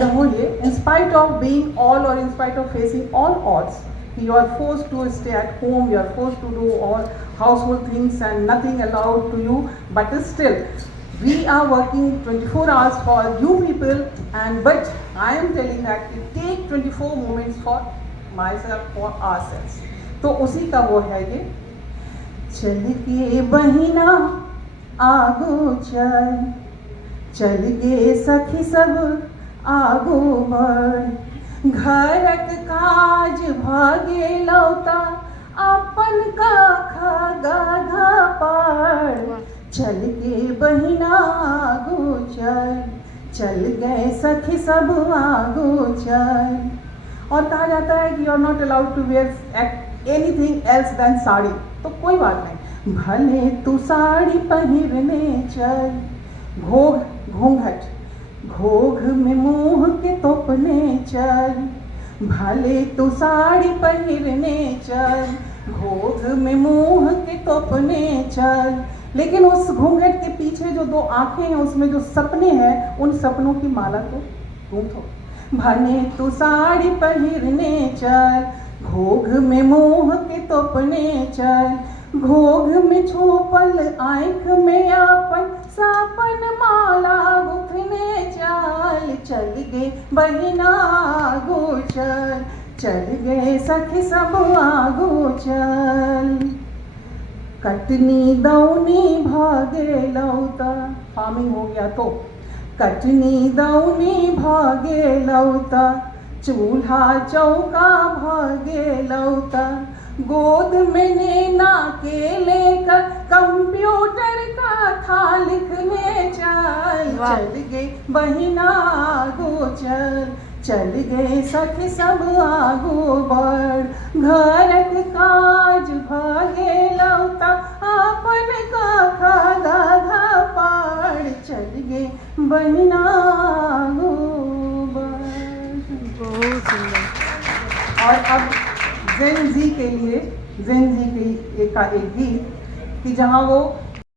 रहोगे, in spite of being all or in spite of facing all odds, you are forced to stay at home, you are forced to do all household things and nothing allowed to you, but still we are working 24 hours for you people, and but I am telling that it take 24 moments for myself, for ourselves. तो उसी का वो है ये, चल के बहिना आगो चल, चल गे सखी सब आगो बढ़, घरक काज भागे लौता अपन का खागा पार, चल के बहिना आगो चल, चल गए सखी सब आगो चल। और कहा जाता है कि you are not allowed to wear anything else than sari, तो कोई बात नहीं, भले तू साड़ी पहनने चल, घूंघट घोघ में मुंह के तोपने चल, भले तू साड़ी पहनने चल, घोघ में मुंह के तोपने चल, लेकिन उस घूंघट के पीछे जो दो आंखें हैं उसमें जो सपने हैं, उन सपनों की माला को गूंथो। भले तू साड़ी पहनने चल, घोघ में मुंह के तोपने चल, घोघ में छुपल आँख में आपन सापन माला गुथने चल, चल गे बहिना आगो चल, चल गए सखी सब आगो चल। कटनी दौनी भागे लौता, फार्मिंग हो गया तो कटनी दौनी भागे लौता, चूल्हा चौका भागे लौता, गोद में नैना के लेकर कंप्यूटर का था लिखने चल, चल गए बहिना आगो चल, चल गए सखी सब आगो बढ़, घरक काज भागे लौता आपन का खागा पार, चल गए बहिना आगो बढ़। बहुत सुंदर। और अब जेन जी के लिए, जेन जी के का एक गीत कि जहाँ वो